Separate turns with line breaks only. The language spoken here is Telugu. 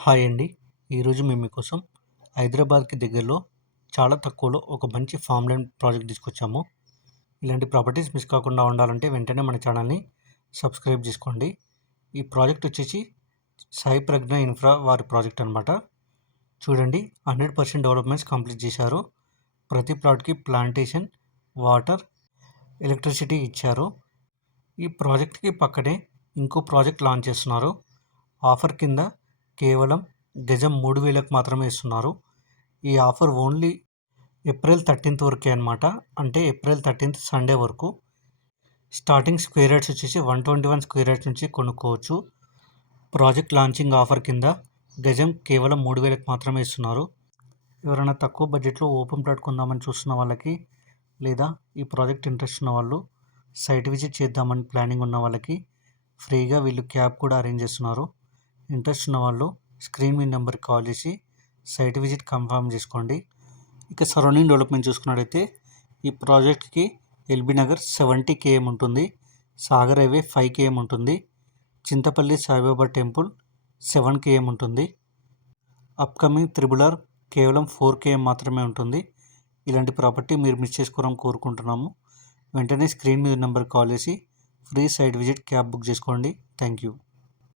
హాయ్ అండి. ఈరోజు మేము మీకోసం హైదరాబాద్కి దగ్గరలో చాలా తక్కువలో ఒక మంచి ఫామ్ ల్యాండ్ ప్రాజెక్ట్ తీసుకొచ్చాము. ఇలాంటి ప్రాపర్టీస్ మిస్ కాకుండా ఉండాలంటే వెంటనే మన ఛానల్ని సబ్స్క్రైబ్ చేసుకోండి. ఈ ప్రాజెక్ట్ వచ్చేసి సాయి ప్రజ్ఞ ఇన్ఫ్రా వారి ప్రాజెక్ట్ అనమాట చూడండి హండ్రెడ్ పర్సెంట్ డెవలప్మెంట్స్ కంప్లీట్ చేశారు. ప్రతి ప్లాట్కి ప్లాంటేషన్ వాటర్ ఎలక్ట్రిసిటీ ఇచ్చారు. ఈ ప్రాజెక్ట్కి పక్కనే ఇంకో ప్రాజెక్ట్ లాంచ్ చేస్తున్నారు. ఆఫర్ కింద కేవలం గజం మూడు వేలకు మాత్రమే ఇస్తున్నారు. ఈ ఆఫర్ ఓన్లీ ఏప్రిల్ థర్టీన్త్ వరకే అనమాట అంటే ఏప్రిల్ థర్టీన్త్ సండే వరకు. స్టార్టింగ్ స్క్వేర్ యార్డ్స్ వచ్చేసి one twenty one square yards నుంచి కొనుక్కోవచ్చు. ప్రాజెక్ట్ లాంచింగ్ ఆఫర్ కింద గజం కేవలం మూడు వేలకు మాత్రమే ఇస్తున్నారు. ఎవరైనా తక్కువ బడ్జెట్లో ఓపెన్ ప్లాట్ కొందామని చూస్తున్న వాళ్ళకి లేదా ఈ ప్రాజెక్ట్ ఇంట్రెస్ట్ ఉన్న వాళ్ళు సైట్ విజిట్ చేద్దామని ప్లానింగ్ ఉన్న వాళ్ళకి ఫ్రీగా వీళ్ళు క్యాబ్ కూడా అరేంజ్ చేస్తున్నారు. ఇంట్రెస్ట్ ఉన్న వాళ్ళు స్క్రీన్ మీ నెంబర్కి కాల్ చేసి సైట్ విజిట్ కన్ఫర్మ్ చేసుకోండి. ఇక సరౌండింగ్ డెవలప్మెంట్ చూసుకున్నట్టయితే ఈ ప్రాజెక్ట్కి ఎల్బీ నగర్ సెవెంటీ కేఎం ఉంటుంది సాగర్ హైవే ఫైవ్ కేఎం ఉంటుంది Chintapalli Saibaba temple seven KM ఉంటుంది అప్కమింగ్ త్రిబులర్ కేవలం ఫోర్ కేఎం మాత్రమే ఉంటుంది. ఇలాంటి ప్రాపర్టీ మీరు మిస్ చేసుకోవడం కోరుకుంటున్నాము. వెంటనే స్క్రీన్ మీద నెంబర్కి కాల్ చేసి free site visit cab book చేసుకోండి. Thank you.